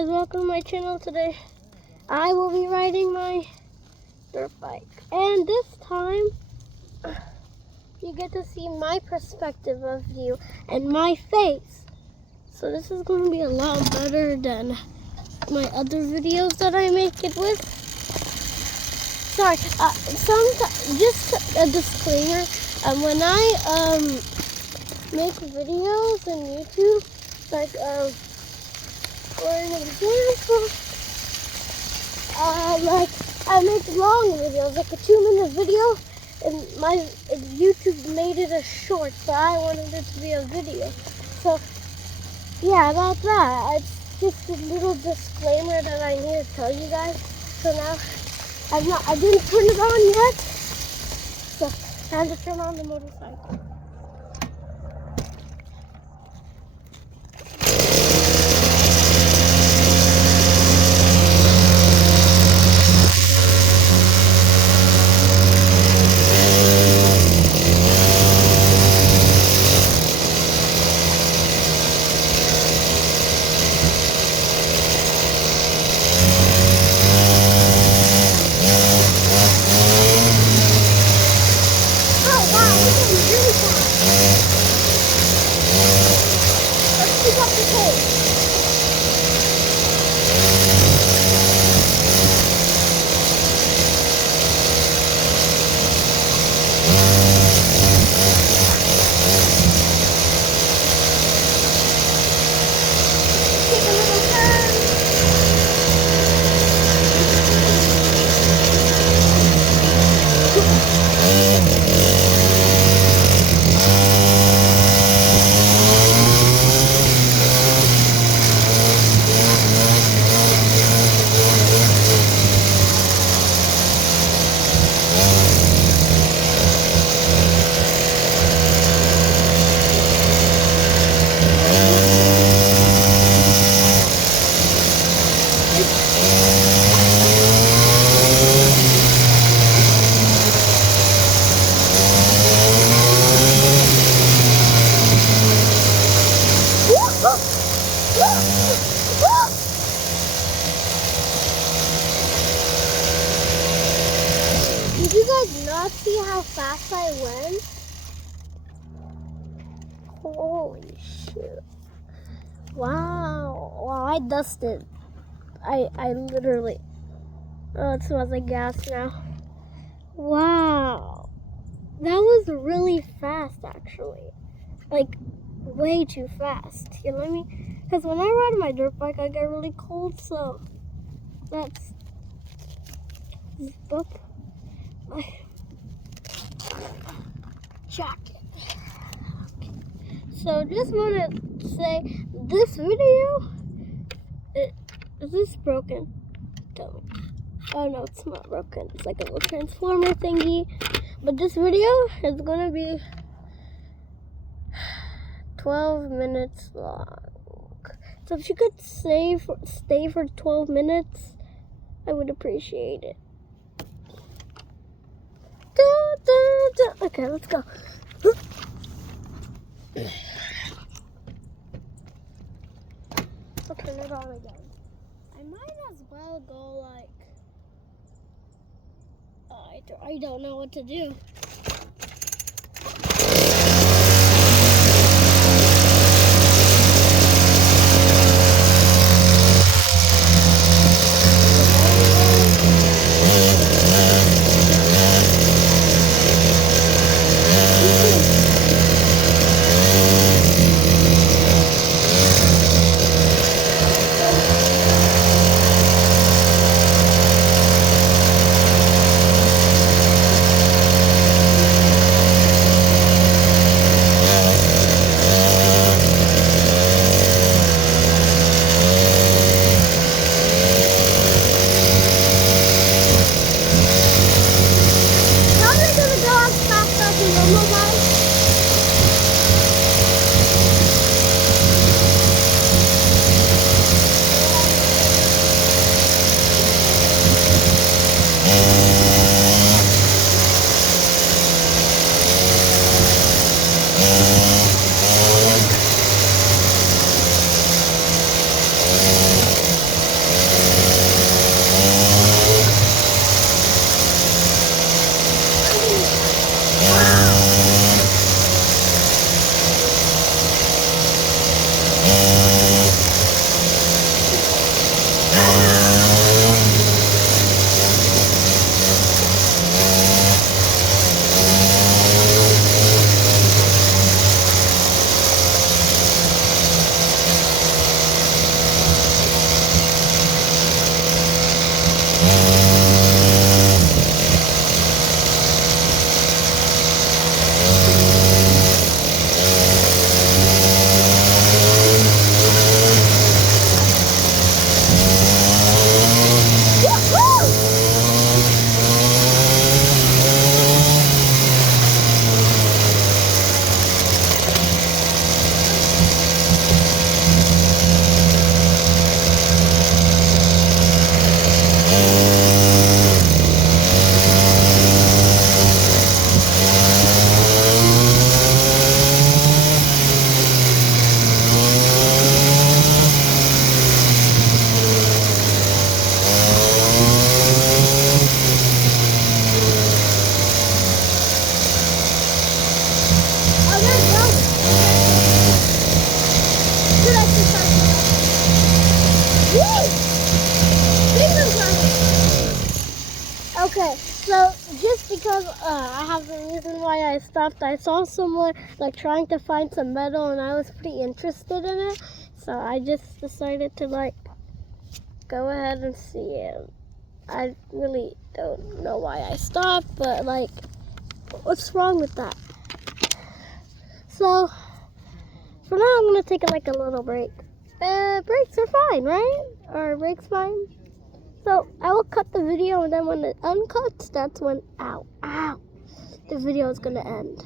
guys, welcome to my channel. Today I will be riding my dirt bike, and this time you get to see my perspective of you and my face. So this is going to be a lot better than my other videos that I make it with. Sorry, just a disclaimer, when I make videos on YouTube, like for an example, like I make long videos, like a 2-minute video, and YouTube made it a short, so I wanted it to be a video. So yeah, about that, it's just a little disclaimer that I need to tell you guys. So now I didn't turn it on yet, so time to turn on the motorcycle. Did you guys not see how fast I went? Holy shit. Wow. Wow, I dusted. I literally... Oh, it smells like gas now. Wow. That was really fast, actually. Like, way too fast. You know what I mean? Because when I ride my dirt bike, I get really cold, so... That's... Zip up my jacket. Okay. So just want to say, this video, is this broken? Tell me. Oh no, it's not broken. It's like a little transformer thingy. But this video is gonna be 12 minutes long. So if you could stay for 12 minutes, I would appreciate it. Okay, let's go. I'll turn it on again. I might as well go like... I don't know what to do. Okay, so just because I have the reason why I stopped, I saw someone like trying to find some metal and I was pretty interested in it. So I just decided to like go ahead and see it. I really don't know why I stopped, but like, what's wrong with that? So for now, I'm gonna take like a little break. Breaks are fine, right? Are breaks fine? So I will cut the video, and then when it uncuts, that's when, ow, the video is gonna end.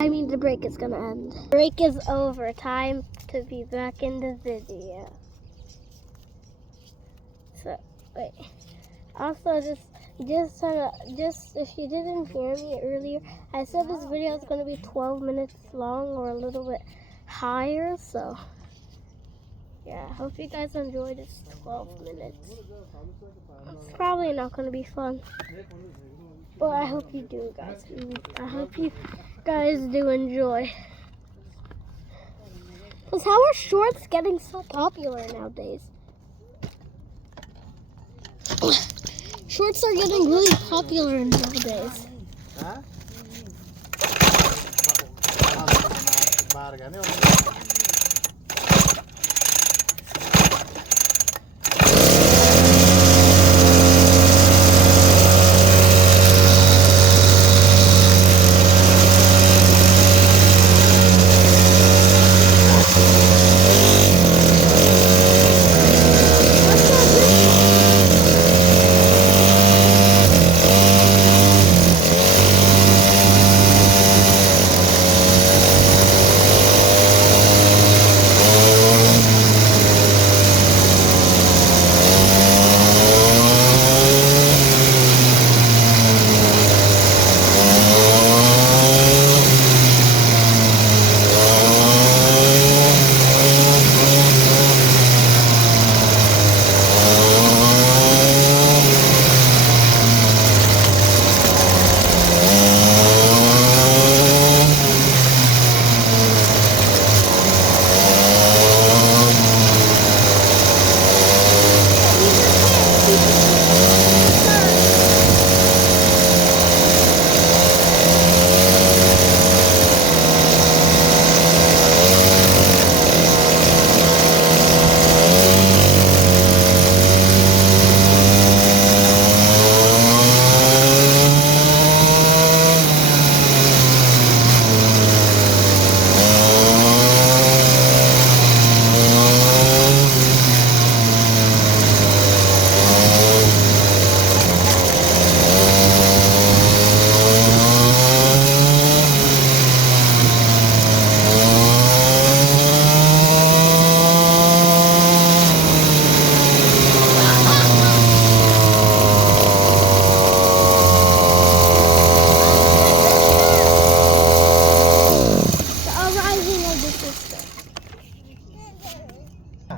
I mean, the break is gonna end. Break is over. Time to be back in the video. So wait. Also, just if you didn't hear me earlier, I said this video is gonna be 12 minutes long or a little bit higher. So yeah, hope you guys enjoyed this 12 minutes. It's probably not going to be fun, but I hope you do, guys. I hope you guys do enjoy. Because how are shorts getting so popular nowadays? Shorts are getting really popular nowadays.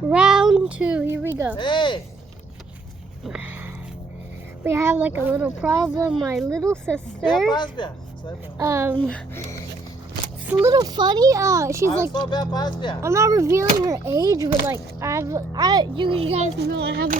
Round 2, here we go. Hey! We have like a little problem. My little sister, it's a little funny. She's like, I'm not revealing her age, but like, you guys know I have a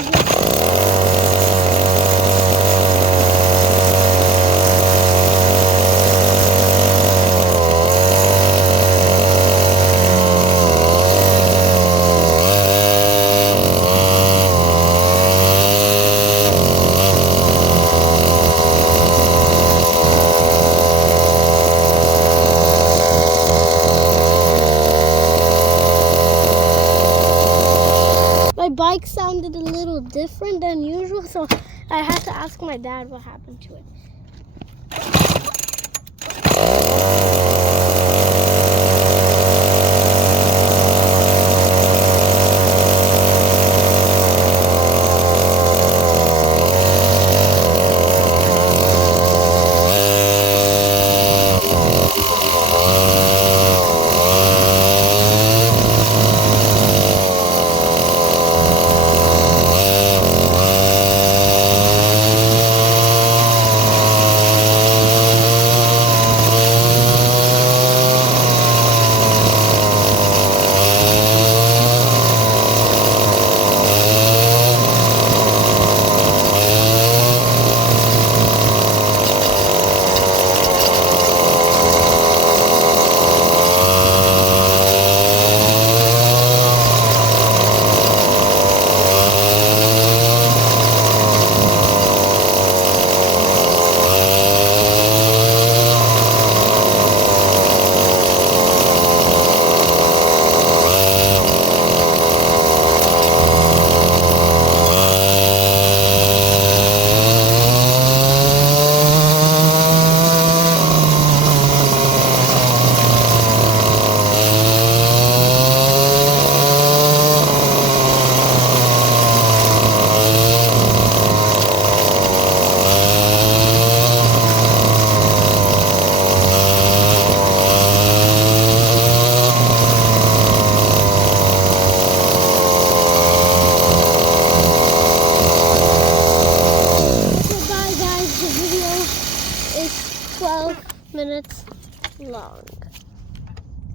My bike sounded a little different than usual, so I had to ask my dad what happened to it. song.